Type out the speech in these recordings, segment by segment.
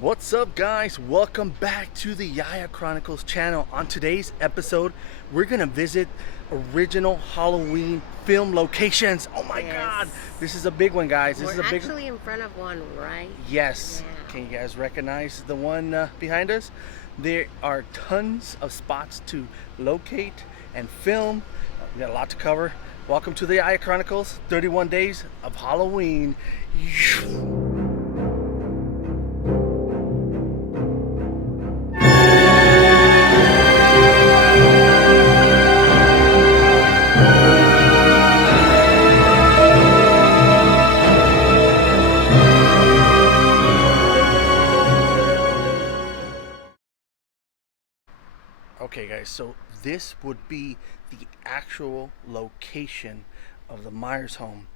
What's up, guys? Welcome back to the Yaya Chronicles channel. On today's episode, we're gonna visit original Halloween film locations. Oh my God, this is a big one, guys. This is a big. We're actually in front of one, right? Yes. Yeah. Can you guys recognize the one behind us? There are tons of spots to locate and film. We got a lot to cover. Welcome to the Yaya Chronicles. 31 days of Halloween. Okay, guys, so this would be the actual location of the Myers home.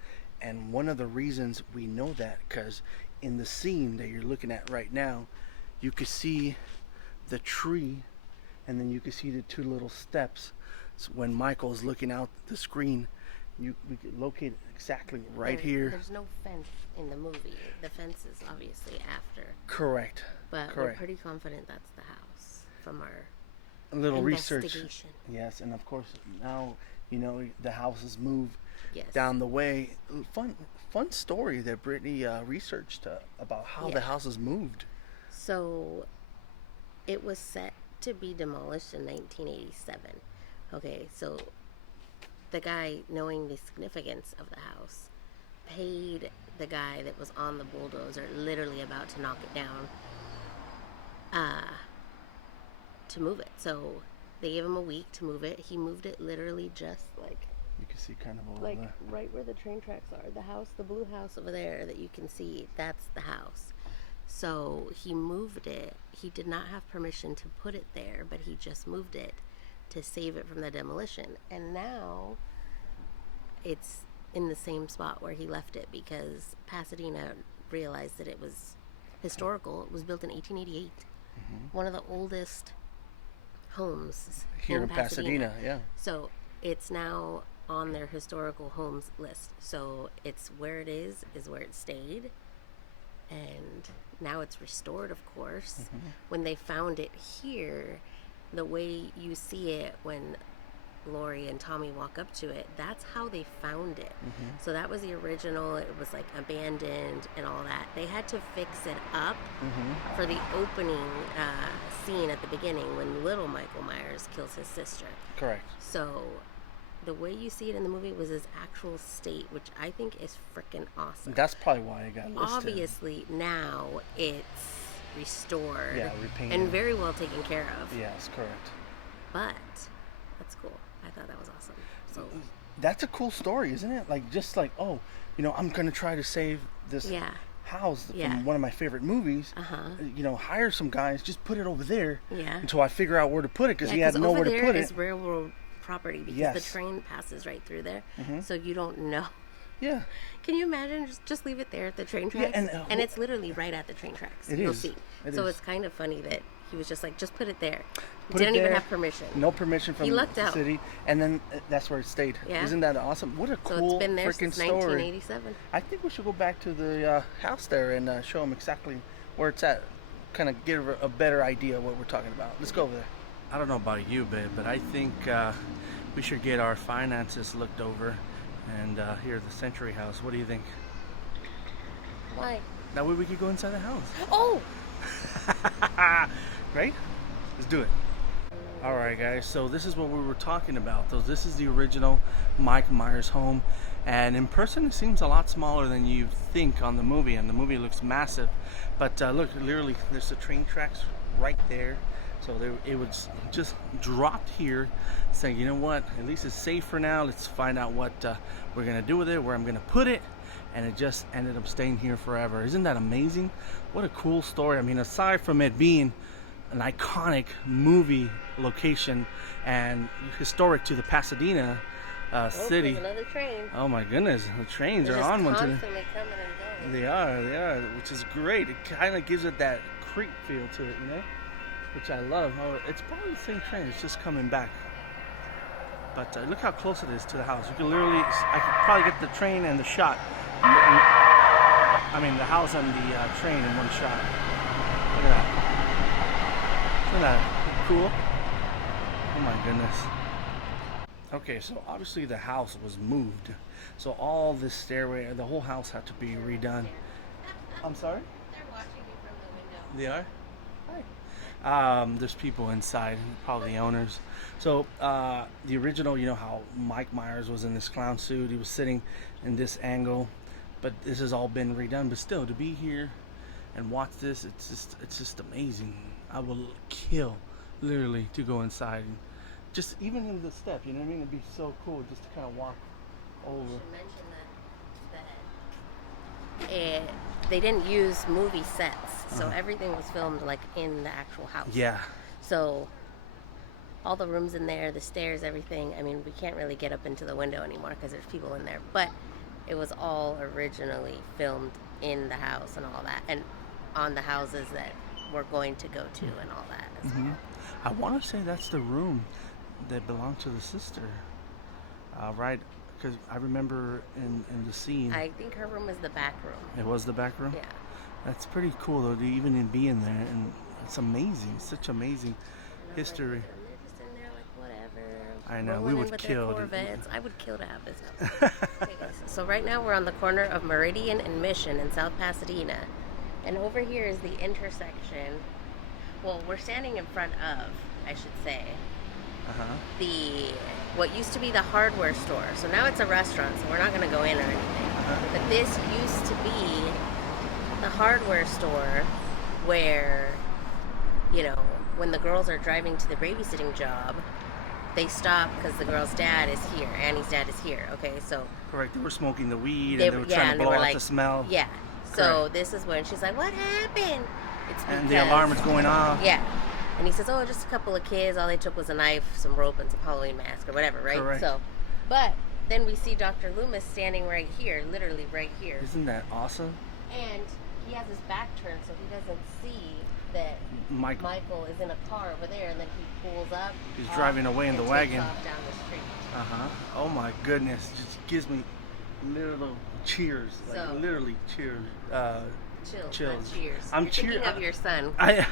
And one of the reasons we know that, because in the scene that you're looking at right now, you could see the tree, and then you could see the two little steps. So when Michael's looking out the screen, we could locate it exactly right here. There's no fence in the movie. The fence is obviously after. Correct. But Correct. we're pretty confident that's the house from our A little research. investigation. Yes, and of course now the house is moved Yes. down the way. Fun story that Brittany researched about how the house is moved. So it was set to be demolished in 1987. Okay, so the guy, knowing the significance of the house, paid the guy that was on the bulldozer, literally about to knock it down, to move it. So they gave him a week to move it. He moved it literally just like You can see kind of like right where the train tracks are. The house, the blue house over there that you can see, that's the house. So he moved it. He did not have permission to put it there, but he just moved it to save it from the demolition. And now it's in the same spot where he left it because Pasadena realized that it was historical. It was built in 1888. One of the oldest homes here in Pasadena. Yeah. So it's now on their historical homes list. So it's where it is where it stayed. And now it's restored, of course. When they found it here, the way you see it when Lori and Tommy walk up to it, that's how they found it. So that was the original. It was like abandoned and all that. They had to fix it up for the opening scene at the beginning when little Michael Myers kills his sister. Correct. So the way you see it in the movie was his actual state, which I think is freaking awesome. That's probably why it got listed. Obviously now it's restored, repainted, and very well taken care of. Yes, correct. But that's cool. I thought that was awesome. So that's a cool story, isn't it? Like, just like, I'm gonna try to save this house from one of my favorite movies. Hire some guys, just put it over there until I figure out where to put it, because he had nowhere to put it. It's railroad property because the train passes right through there, so you don't know. Yeah. Can you imagine just leave it there at the train tracks? Yeah, and it's literally right at the train tracks. You'll see. So it's kind of funny that he was just like, just put it there. Didn't even have permission. No permission from the city, and then that's where it stayed. Yeah. Isn't that awesome? What a cool it's been there freaking since story. 1987. I think we should go back to the house there and show them exactly where it's at. Kind of give a better idea of what we're talking about. Let's go over there. I don't know about you, babe, but I think we should get our finances looked over and here at the Century House. What do you think? Why? That way we could go inside the house. Oh! Right? Let's do it. Alright, guys, so this is what we were talking about. So this is the original Mike Myers home, and in person it seems a lot smaller than you think on the movie, and the movie looks massive. But look, literally there's the train tracks right there. So it was just dropped here, saying, you know what, at least it's safe for now. Let's find out what we're gonna do with it, where I'm gonna put it. And it just ended up staying here forever. Isn't that amazing? What a cool story. I mean, aside from it being an iconic movie location and historic to the Pasadena city. There's another train. Oh my goodness, the trains are on one today. Constantly coming and going. They are, which is great. It kind of gives it that creep feel to it, which I love. Oh, it's probably the same train. It's just coming back. But look how close it is to the house. You can literally, I could probably get the train and the shot. I mean, the house and the train in one shot. Look at that. Isn't that cool? Oh my goodness. Okay, so obviously the house was moved. So all this stairway, the whole house had to be redone. I'm sorry? They're watching you from the window. They are? Hi. There's people inside, probably the owners. So the original, you know how Mike Myers was in this clown suit. He was sitting in this angle, but this has all been redone. But still, to be here and watch this, it's just amazing. I will kill, literally, to go inside and just even in the step. You know what I mean? It'd be so cool just to kind of walk over. Should mention that they didn't use movie sets, so everything was filmed like in the actual house. Yeah. So all the rooms in there, the stairs, everything. I mean, we can't really get up into the window anymore because there's people in there. But it was all originally filmed in the house and all that, and on the houses that we're going to go to and all that as well. I want to say that's the room that belonged to the sister, right? Because I remember in the scene, I think her room is the back room. it was the back room. Yeah. That's pretty cool though, to even be in there, and it's amazing, such amazing history. And they're just in there like whatever. I know, we rolling in would with kill their to- Corvettes. I would kill to have this house. Okay, guys. So right now we're on the corner of Meridian and Mission in South Pasadena, and over here is the intersection. Well, we're standing in front of, I should say, the what used to be the hardware store. So now it's a restaurant, so we're not going to go in or anything. But this used to be the hardware store where, you know, when the girls are driving to the babysitting job, they stop because the girl's dad is here. Annie's dad is here. Okay, so Correct. They were smoking the weed, they, and they were trying to and they blow were out like, the smell. yeah. So Correct. this is when she's like, "What happened?" It's And the alarm is going off. Yeah. And he says, "Oh, just a couple of kids. All they took was a knife, some rope, and some Halloween mask or whatever, right?" Correct. So, but then we see Dr. Loomis standing right here, literally right here, Isn't that awesome? and he has his back turned so he doesn't see that Mike, Michael is in a car over there, and then he pulls up. He's off, driving away in and the takes wagon. off down the street. Oh my goodness, just gives me little cheers, like So- literally cheers. Chills. Not cheers. I'm You're thinking cheer- of your son. I.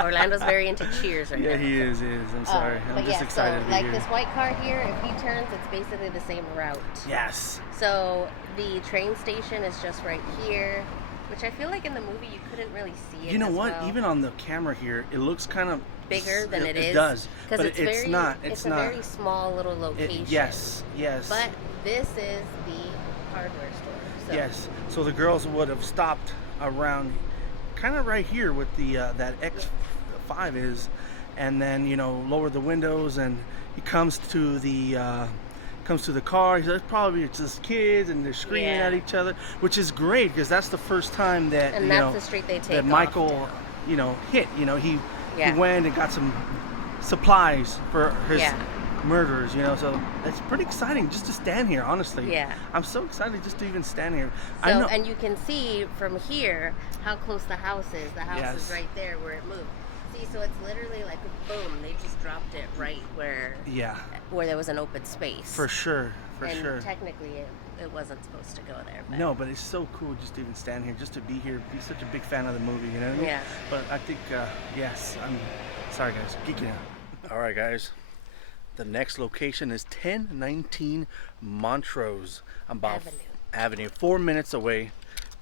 Orlando's very into cheers right now. Yeah, he is. I'm sorry. I'm But just yeah, excited so to like be this here. white car here, if he turns, it's basically the same route. Yes. So the train station is just right here, which I feel like in the movie you couldn't really see it. You know as what? well. Even on the camera here, it looks kind of Bigger than it is. It does, because but it's it's very, not. It's not. a very small little location. Yes. But this is the hardware store. So. Yes. So the girls would have stopped around, kind of right here with the that X5 is, and then lower the windows, and he comes to the car. He says probably it's just kids, and they're screaming Yeah. at each other, which is great because that's the first time that And that's the street they take that off Michael down. hit. He Yeah. went and got some supplies for his Yeah. murderers, so it's pretty exciting just to stand here, honestly. Yeah. I'm so excited just to even stand here. So, I know. and you can see from here how close the house is. The house is Yes. right there where it moved. See, so it's literally like boom, they just dropped it right where there was an open space. For sure. and sure. technically it wasn't supposed to go there. But No, but it's so cool just to even stand here, just to be here, be such a big fan of the movie, you know what I mean? Yeah. But I think, yes, I'm sorry guys, geeking out. All right guys, the next location is 1019 Montrose Avenue, 4 minutes away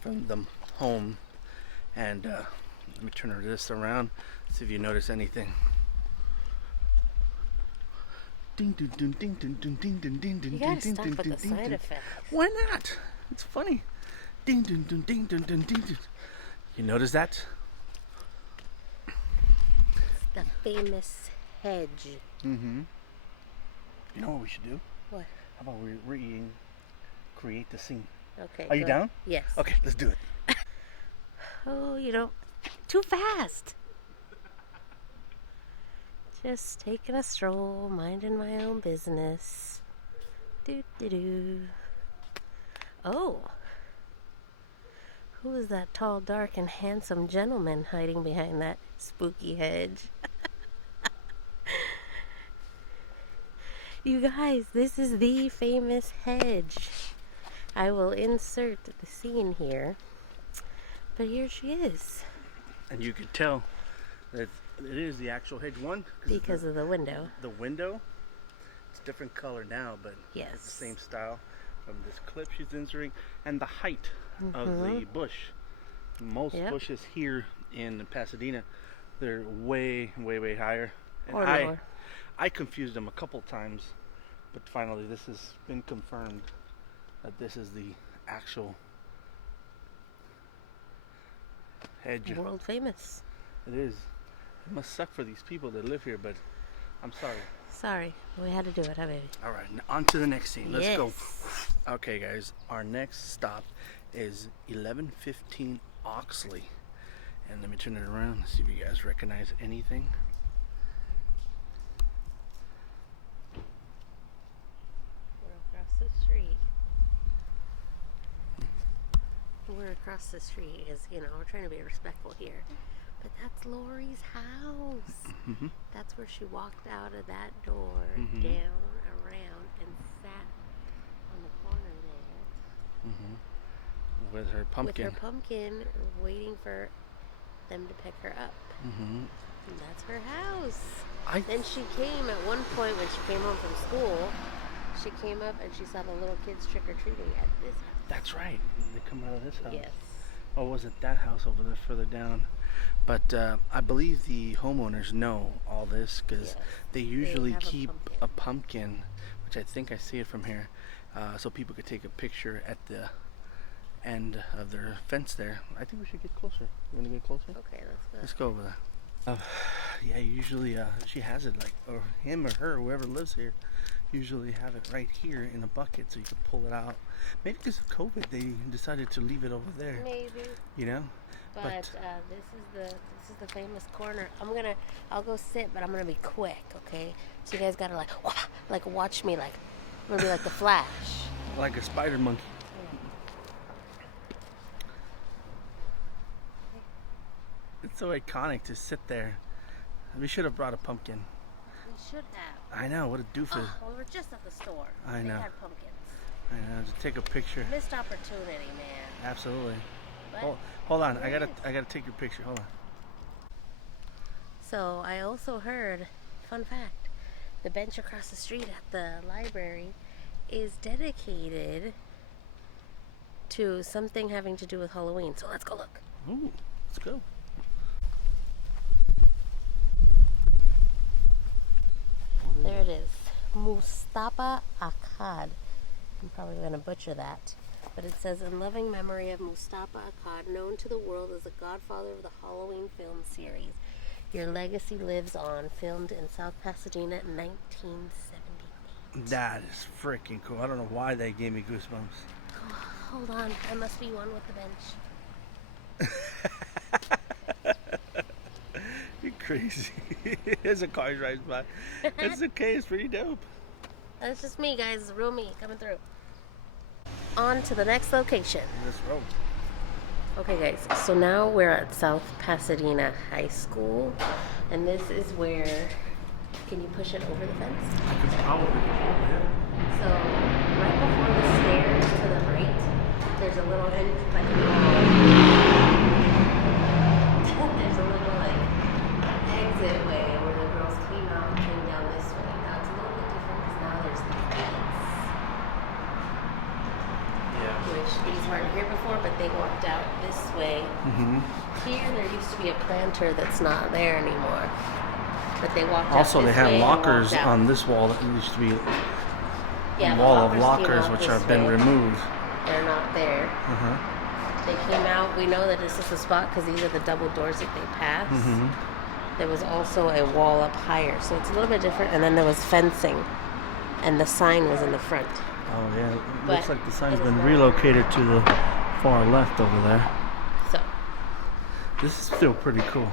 from the home. And let me turn this around, see if you notice anything. Ding, ding, ding, ding, ding, ding, ding, ding, ding, you ding, gotta ding, stop ding, with ding, the ding, side ding. effect. Why not? It's funny. Ding, ding, ding, ding, ding, ding, ding, ding. You notice that? It's the famous hedge. Mm-hmm. You know what we should do? What? How about we create the scene? Okay. Are you go down? ahead. Yes. Okay, let's do it. Oh, too fast. Just taking a stroll, minding my own business. Do do do. Oh. Who is that tall, dark, and handsome gentleman hiding behind that spooky hedge? You guys, this is the famous hedge. I will insert the scene here. But here she is. And you could tell that it is the actual hedge one. Because of the window. The window, it's different color now, but Yes. it's the same style from this clip she's inserting. And the height of the bush. Most bushes here in Pasadena, they're way, way, way higher. And Or lower. I confused them a couple times, but finally this has been confirmed that this is the actual hedge. World famous. It is. It must suck for these people that live here, but I'm sorry. Sorry, we had to do it, huh, baby? All right, on to the next scene. Let's go. Yes. Okay, guys, our next stop is 1115 Oxley. And let me turn it around and see if you guys recognize anything. We're across the street. We're across the street is, you know, we're trying to be respectful here. But that's Lori's house. That's where she walked out of that door, down, around, and sat on the corner there. With her pumpkin. With her pumpkin, waiting for them to pick her up. And that's her house. Then she came at one point when she came home from school. She came up and she saw the little kids trick-or-treating at this house. That's right. They come out of this house. Yes. Or was it that house over there further down? But I believe the homeowners know all this because they usually have a keep pumpkin. a pumpkin, which I think I see it from here, so people could take a picture at the end of their fence there. I think we should get closer. You want to get closer? Okay, Let's go over there. Yeah, usually she has it like, or him or her, whoever lives here, usually have it right here in a bucket so you can pull it out. Maybe because of COVID, they decided to leave it over there. Maybe. You know? But this is the famous corner. I'll go sit, but I'm gonna be quick, okay? So you guys gotta like watch me, like I'm gonna be like the Flash. Like a spider monkey. It's so iconic to sit there. We should have brought a pumpkin. We should have. I know, what a doofus. Oh, we were just at the store. I They know. had pumpkins. I know, to take a picture. Missed opportunity, man. Absolutely. But Hold on, I gotta take your picture. Hold on. So I also heard, fun fact, the bench across the street at the library is dedicated to something having to do with Halloween. So let's go look. Ooh, let's go. There it is. Mustafa Akkad. I'm probably going to butcher that. But it says, in loving memory of Mustafa Akkad, known to the world as the godfather of the Halloween film series. Your legacy lives on. Filmed in South Pasadena in 1978. That is freaking cool. I don't know why they gave me goosebumps. Hold on. I must be one with the bench. You're crazy. There's a car driving by. It's okay. It's pretty dope. That's just me, guys. It's real me coming through. On to the next location. This road. Okay, guys. So now we're at South Pasadena High School. And this is where... Can you push it over the fence? I could probably go over here. So, right before the stairs to the right, there's a little there's a little exit way where the girls came out and came down this way. Now it's a little bit different because now there's the gates, which these weren't here before, but they walked out this way. Here there used to be a planter that's not there anymore. But they walked out Also, they this have way and lockers walked out. on this wall that used to be Yeah, a the wall of came lockers out which this have been way. removed. They're not there. Uh-huh. They came out. We know that this is the spot because these are the double doors that they pass. There was also a wall up higher, so it's a little bit different. And then there was fencing, and the sign was in the front. Oh yeah, it But looks like the sign's it is been not. relocated to the far left over there. So, This is still pretty cool.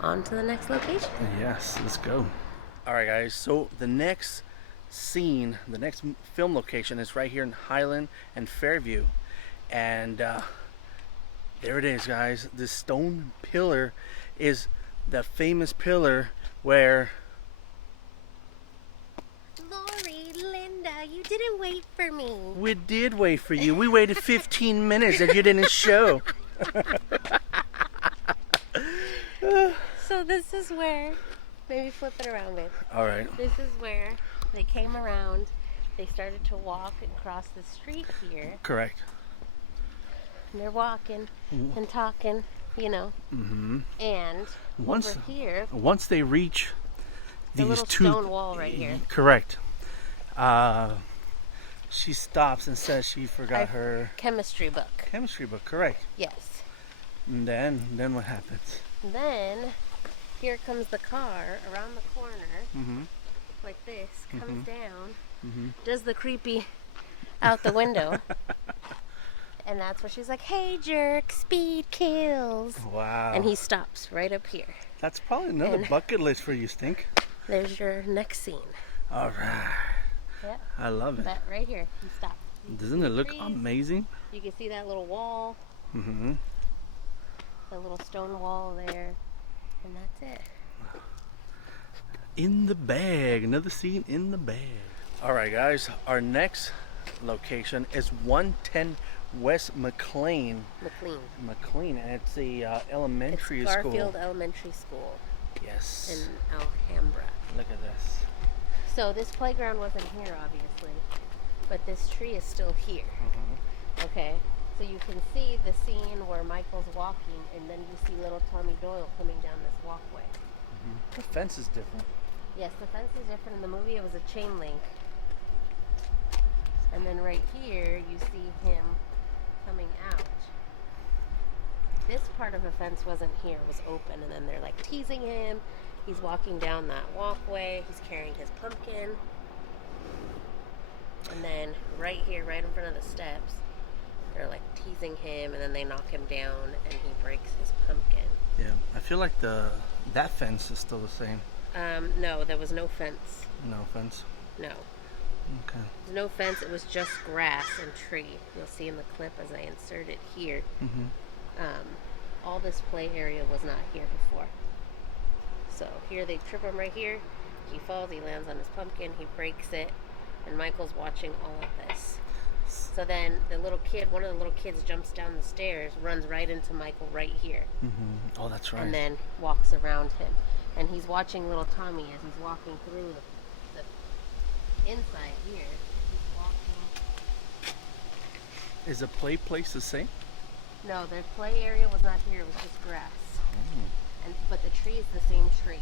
on to the next location. Yes, let's go. All right, guys. So the next scene, the next film location is right here in Highland and Fairview, and there it is, guys. This stone pillar is the famous pillar where Lori, Linda, you didn't wait for me. we did wait for you. We waited 15 minutes and you didn't show. So this is where, maybe flip it around, babe. All right. This is where they came around. They started to walk and cross the street here. Correct. And they're walking and talking, you know. Mm-hmm. And Once over here, once they reach the these little two, stone wall right here. correct. She stops and says she forgot her Chemistry book. chemistry book. Correct. Yes. And then what happens? Then here comes the car around the corner, Mm-hmm. like this, comes down, Mm-hmm. does the creepy out the window. And that's where she's like, "Hey, jerk, speed kills." Wow. And he stops right up here. That's probably another and- bucket list for you, Stink. There's your next scene. All right. Yeah, I love it. that right here. He stops. Doesn't it look trees. amazing? You can see that little wall, Mm-hmm. the little stone wall there, and that's it. In the bag. Another scene in the bag. All right, guys. Our next location is 110 West McLean. McLean. And it's the elementary It's school. Garfield Elementary School Yes. in Alhambra. Look at this. So this playground wasn't here, obviously, but this tree is still here. Mm-hmm. Okay, so you can see the scene where Michael's walking, and then you see little Tommy Doyle coming down this walkway. The fence is different. Yes, the fence is different. In the movie, it was a chain link. And then right here, you see him coming out. This part of the fence wasn't here, it was open, and then they're like teasing him. He's walking down that walkway, he's carrying his pumpkin. And then right here, right in front of the steps, they're like teasing him, and then they knock him down, and he breaks his pumpkin. Yeah. I feel like that fence is still the same. No, there was no fence. No fence. No. Okay. There's no fence, it was just grass and tree. You'll see in the clip as I insert it here. Mm-hmm. All this play area was not here before. So here they trip him right here. He falls, he lands on his pumpkin, he breaks it, and Michael's watching all of this. So then the little kid, one of the little kids jumps down the stairs, runs right into Michael right here, Mm-hmm. Oh, that's right. and then walks around him. And he's watching little Tommy as he's walking through the inside here. He's walking. Is the play place the same? No, the play area was not here, it was just grass. But the tree is the same tree.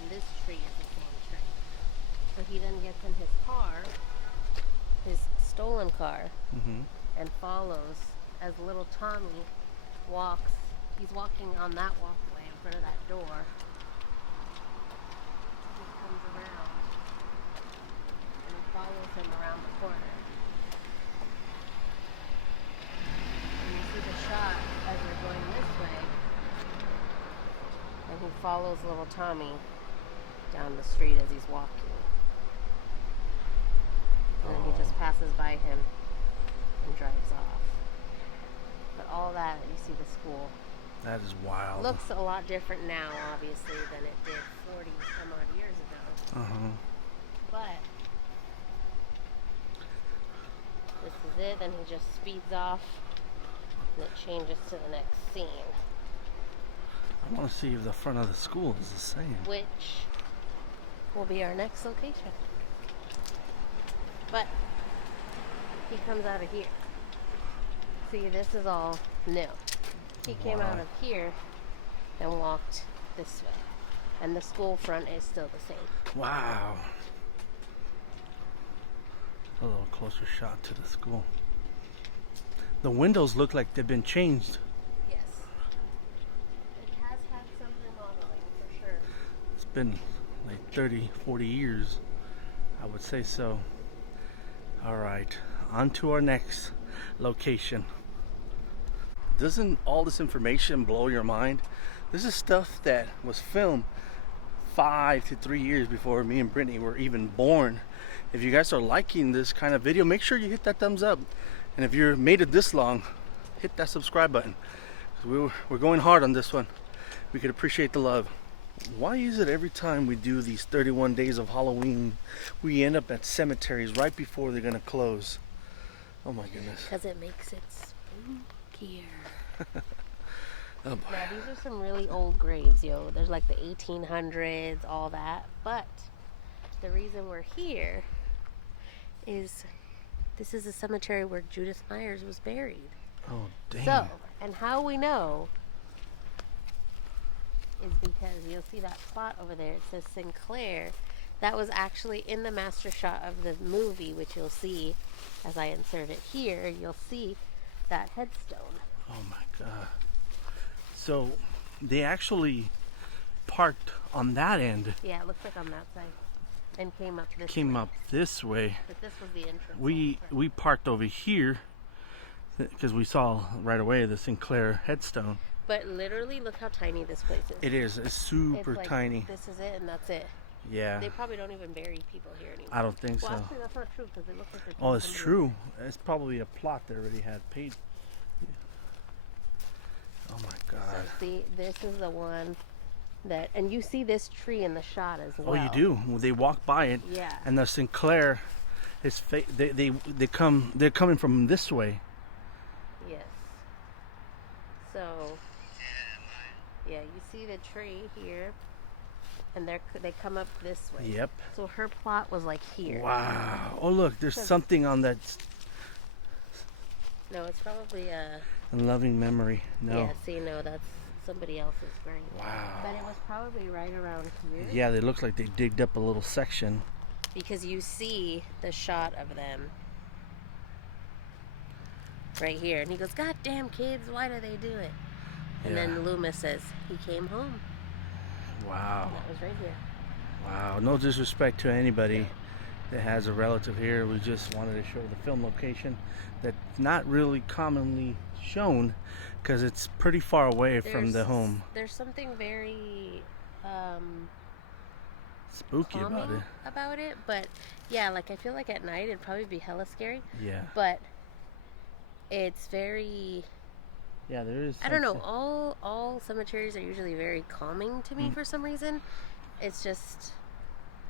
And this tree is the same tree. So he then gets in his car, his stolen car, Mm-hmm. and follows as little Tommy walks. He's walking on that walkway in front of that door. He comes around and he follows him around the corner. And you see the shot as you're going this way. And he follows little Tommy down the street as he's walking. And then he just passes by him and drives off. But all that, you see the school. That is wild. Looks a lot different now, obviously, than it did 40 some odd years ago. Uh-huh. But this is it, then he just speeds off and it changes to the next scene, I want to see if the front of the school is the same. which will be our next location. But he comes out of here. See, this is all new. He came out Wow. of here and walked this way. And the school front is still the same. Wow. A little closer shot to the school. The windows look like they've been changed. Yes. It has had some remodeling for sure. It's been like 30, 40 years. I would say so. All right, on to our next location. Doesn't all this information blow your mind? This is stuff that was filmed 5 to 3 years before me and Brittany were even born. If you guys are liking this kind of video, make sure you hit that thumbs up. And if you've made it this long, hit that subscribe button. 'Cause we're going hard on this one. We could appreciate the love. Why is it every time we do these 31 days of Halloween, we end up at cemeteries right before they're gonna close? Oh my goodness. Because it makes it spookier. Oh boy. Now, these are some really old graves, yo. There's like the 1800s, all that. But the reason we're here is this is a cemetery where Judith Myers was buried. Oh, damn. So, and how we know is because you'll see that plot over there. It says Sinclair. That was actually in the master shot of the movie, which you'll see as I insert it here. You'll see that headstone. Oh my God. So they actually parked on that end. Yeah, it looks like on that side. And came up this Came way. up this way. But this was the entrance. We parked over here because we saw right away the Sinclair headstone. But literally, look how tiny this place is. It is. It's super It's like, tiny. This is it, and that's it. Yeah. They probably don't even bury people here anymore. I don't think Well, so. actually, that's not true because it looks like they're Oh, it's taking true. It's probably a plot they already had paid. Oh my So, God. see, this is the one that, and you see this tree in the shot as well. Oh, you do. Well, they walk by it, Yeah. and the Sinclair is they're coming from this way. Yes. So, yeah, you see the tree here, and they come up this way. Yep. So her plot was like here. Wow. Oh, look, there's So- something on that No, it's probably a. loving memory. No. Yeah. See, no, that's somebody else's grave. Wow. But it was probably right around here. Yeah, they look like they digged up a little section. Because you see the shot of them right here. And he goes, "God damn kids, why do they do it?" And Yeah. then Loomis says, "He came home." Wow. And that was right here. Wow. No disrespect to anybody that has a relative here. We just wanted to show the film location that's not really commonly shown because it's pretty far away from the home. There's something very Spooky about calming it. about it. But yeah, like I feel like at night it'd probably be hella scary. Yeah. But it's very, Yeah, there is. I don't know, something- all cemeteries are usually very calming to me for some reason. It's just,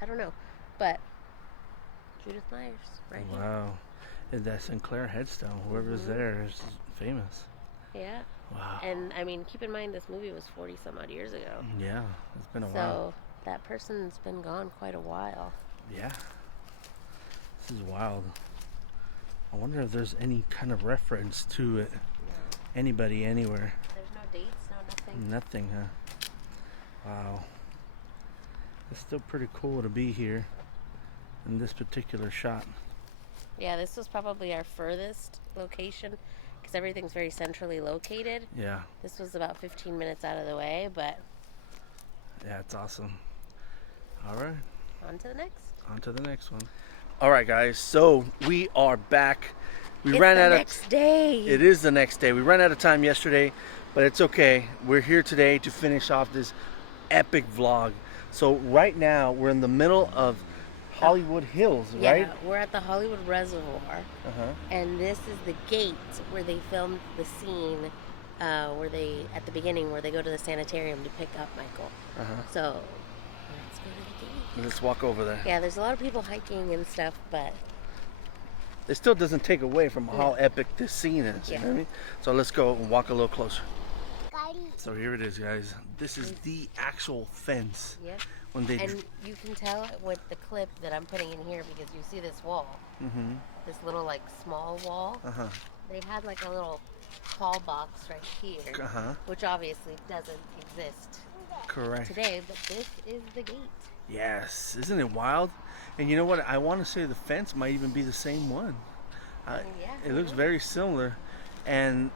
I don't know. But Judith Myers, right here. Wow. And that Sinclair headstone, whoever's there is famous. Yeah. Wow. And I mean, keep in mind this movie was 40 some odd years ago. Yeah, it's been a So while. that person's been gone quite a while. Yeah. This is wild. I wonder if there's any kind of reference to it. Anybody, anywhere. There's no dates, no nothing. Nothing, huh? Wow. It's still pretty cool to be here in this particular shot. Yeah, this was probably our furthest location because everything's very centrally located. Yeah. This was about 15 minutes out of the way, but Yeah, it's awesome. All right. on to the next. On to the next one. All right, guys. So we are back. We It's ran the out next day. It is the next day. We ran out of time yesterday, but it's okay. We're here today to finish off this epic vlog. So right now we're in the middle of Hollywood Hills, Yeah, right? we're at the Hollywood Reservoir, Uh-huh. and this is the gate where they filmed the scene where they, at the beginning, where they go to the sanitarium to pick up Michael. Uh-huh. So let's go to the gate. Let's walk over there. Yeah, there's a lot of people hiking and stuff, but It still doesn't take away from how epic this scene is. You Yeah. know what I mean? So let's go and walk a little closer. So here it is, guys. This is the actual fence. yeah. When they And you can tell with the clip that I'm putting in here because you see this wall, this little like small wall. Uh-huh. They had like a little call box right here, Uh-huh. which obviously doesn't exist Correct. today, but this is the gate. Yes, isn't it wild? And you know what? I want to say the fence might even be the same one. Yeah, It looks very similar. And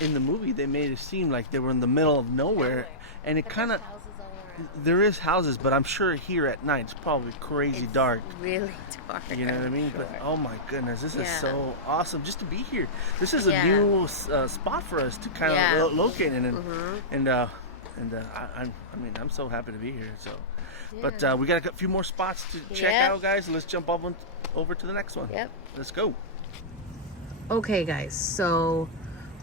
in the movie, they made it seem like they were in the middle of nowhere. And it But kind of, there's houses all around. there is houses, but I'm sure here at night it's probably crazy It's dark. Really dark. You know what I mean? Sure. But oh my goodness, this is Yeah. so awesome just to be here. This is a Yeah. new spot for us to kind Yeah. of locate in, Mhm. and I'm so happy to be here. So, but Yeah. we got a few more spots to check Yep. out, guys. Let's jump over to the next one. Yep. Let's go. Okay, guys, so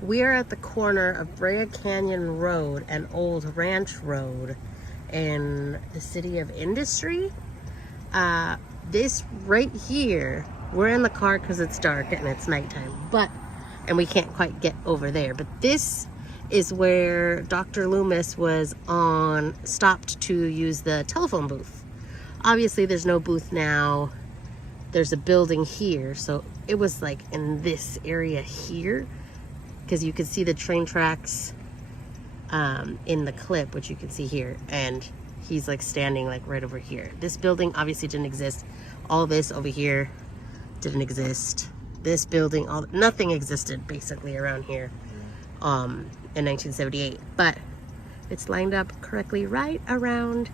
we are at the corner of Brea Canyon Road and Old Ranch Road in the city of Industry. This right here, we're in the car because it's dark and it's nighttime, and we can't quite get over there. But this is where Dr. Loomis was stopped to use the telephone booth. Obviously, there's no booth now. There's a building here, so it was like in this area here, because you could see the train tracks in the clip, which you can see here, and he's like standing like right over here. This building obviously didn't exist. All this over here didn't exist. This building, nothing existed basically around here in 1978, but it's lined up correctly right around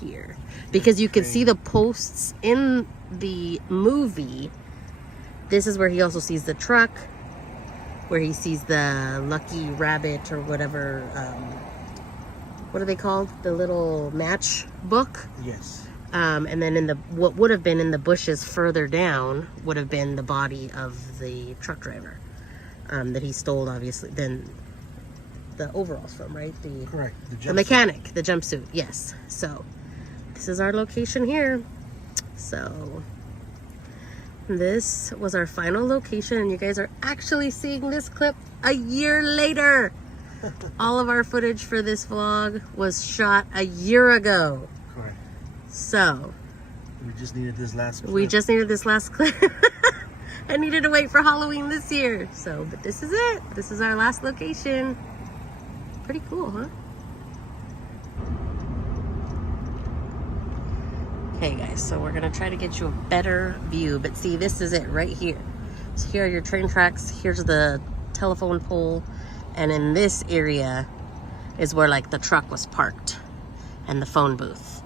here, because you can see the posts in the movie. This is where he also sees the truck, where he sees the lucky rabbit or whatever, what are they called, the little match book. Yes. And then in what would have been in the bushes further down would have been the body of the truck driver that he stole, obviously, then the overalls from, right? Correct. The mechanic, the jumpsuit, yes. So this is our location here. So this was our final location, and you guys are actually seeing this clip a year later. All of our footage for this vlog was shot a year ago. Correct. So we just needed this last clip. We just needed this last clip. I needed to wait for Halloween this year. So, but this is it. This is our last location. Pretty cool, huh? Okay guys, so we're gonna try to get you a better view, but see, this is it right here. So here are your train tracks, here's the telephone pole, and in this area is where like the truck was parked and the phone booth.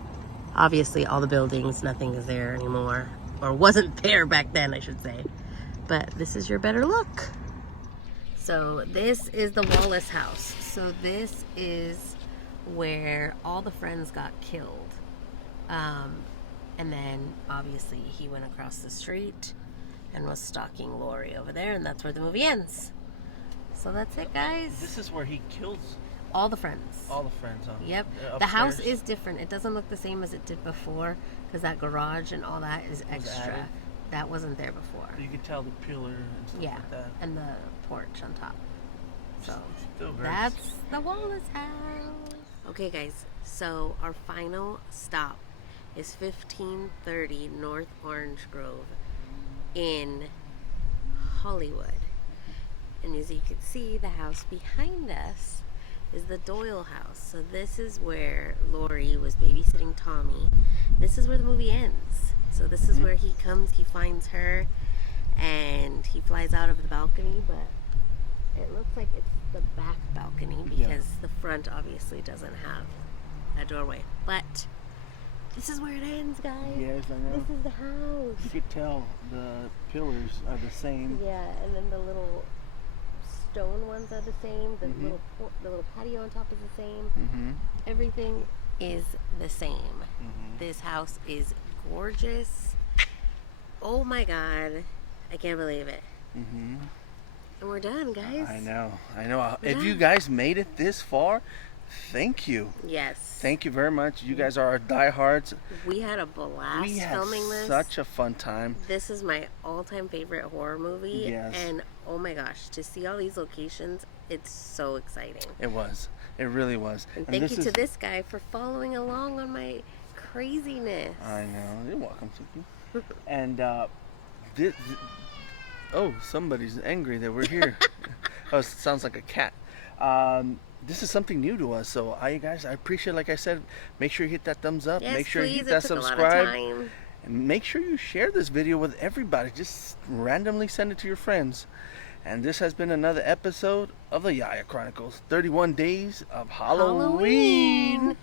Obviously all the buildings, nothing is there anymore, or wasn't there back then, I should say. But this is your better look. So this is the Wallace house. So this is where all the friends got killed. And then obviously he went across the street and was stalking Lori over there, and that's where the movie ends. So that's it, guys. This is where he kills all the friends. all the friends, huh? Yep. Upstairs. The house is different. It doesn't look the same as it did before, because that garage and all that is extra. added. That wasn't there before. You can tell the pillar and stuff Yeah, like that. and the porch on top. So Still very that's the Wallace house. Okay, guys. So our final stop is 1530 North Orange Grove in Hollywood. And as you can see, the house behind us is the Doyle house. So this is where Lori was babysitting Tommy. This is where the movie ends. So this is where he comes, he finds her, and he flies out of the balcony, but it looks like it's the back balcony because the front obviously doesn't have a doorway. But this is where it ends, guys. Yes, I know. This is the house. You could tell the pillars are the same. Yeah, and then the little stone ones are the same. The little patio on top is the same. Mm-hmm. Everything is the same. This house is gorgeous. Oh my god, I can't believe it. And we're done, guys. I know. If Yeah. you guys made it this far, thank you. Yes. Thank you very much. You guys are our diehards. We had a blast We had filming this. such a fun time. This is my all-time favorite horror movie. Yes. And oh my gosh, to see all these locations, it's so exciting. It was. It really was. And thank you to this guy for following along on my craziness. I know. You're welcome, Suki. And oh, somebody's angry that we're here. Oh, it sounds like a cat. This is something new to us, so I appreciate, like I said, make sure you hit that thumbs up, Yes, make sure please. you hit It that took subscribe, a lot of time. and make sure you share this video with everybody. Just randomly send it to your friends. And this has been another episode of the Yaya Chronicles, 31 Days of Halloween. Halloween.